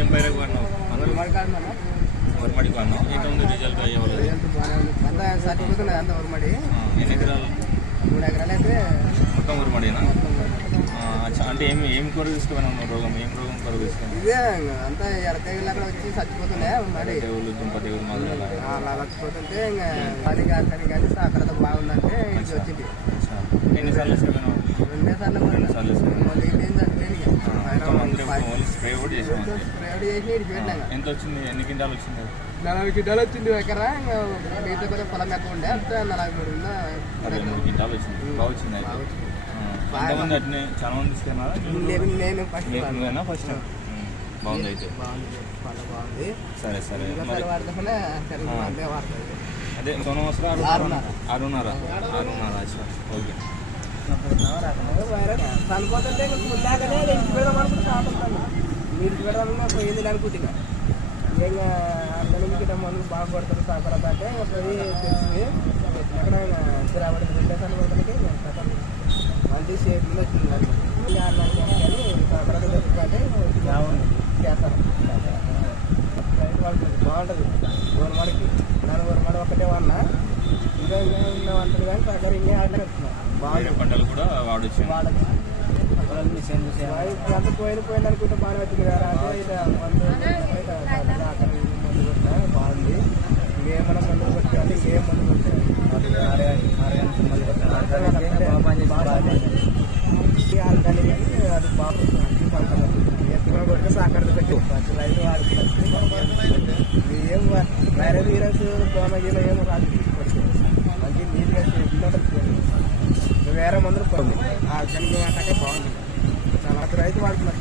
ఏం పైరకు వాడినావు? ఉరమడికి వాడినావు. ఎంత ఉంది రిజల్ట్ అయ్యేవాళ్ళు? ఎన్ని ఎకరాలు? 3 ఎకరాలు అయితే మొత్తం ఉరమడినా? అంటే ఏం కూర తీసుకున్నావు? రోగం ఏం రోగం కూర తీసుకున్నావు? ఇదే అంతా ఎడతెగులు అక్కడ వచ్చి చచ్చిపోతున్నాయి. మరి తెగులు దుంప తెగులు మొదలు అలా చచ్చిపోతుంటే ఇంకా అది కాదు కానీ సాకరత బాగుందంటే ఇది వచ్చింది. ఎన్నిసార్లు వేసుకున్నావు? 2 సార్లు 2 సార్లు వేసుకున్నావు. స్ప్రే కూడా చేసినావు? ఎంత వచ్చింది? ఎన్ని క్వింటాలు వచ్చింది? 40 క్వింటాలు వచ్చింది ఎకరా. ఇంకా మిగతా కూడా పొలం ఎక్కువ ఉండే అంతే 43 క్వింటాలు వచ్చింది. బాగా వచ్చింది అయితే. ఎంతమంది అట్నే చాలా మంది తీసుకున్నారా? నేను ఫస్ట్ బాగుంది అయితే. బాగుంది. సరే సరే వాడుతుంటే అదే సోనవసరం 6.5 ఓకే. చనిపోతుంటే ముందాకనే ఇంటి పెడదాం అనుకుంటున్నాను. నీటికి పెడదామన్నా పోయింది అనుకుంటున్నా. ఇంకా అర్థం మనకు బాగా కొడతారు సాకరత అంటే పోయి తెలిసింది. అక్కడ రాబడి 2 సార్లు కొడతానికి మంచి షేప్ మీద వచ్చింది. కానీ సాకరత తెచ్చుకుంటే చేస్తాను. బాగుంటుంది ఊరమడికి. దాని ఊరమడి ఒకటే వాడినా ఇంకా వంటలు కానీ సాకర ఇంకా ఆడలే వస్తున్నాను. బాగా పంటలు కూడా వాడచ్చు. అంత పోయిన అనుకుంటే బాగా వచ్చింది కదా. మందు కొట్టినా బాగుంది. ఇంకేమన్నా మందులు కొట్టాలి, ఇంకేం మందులు కొట్టాలి. అది బాగుంది. ఎత్తుగా కొడితే సాకరత పెట్టి రైతు వారికి ఏం వైరస్ వీరస్ దోమగీల ఏమో రాదు. మంచి నీట్గా వేరే మందులు పోయింది. ఆ జన్మ ఆటకే బాగుంది. చాలా రైతు వాడుతున్నారు.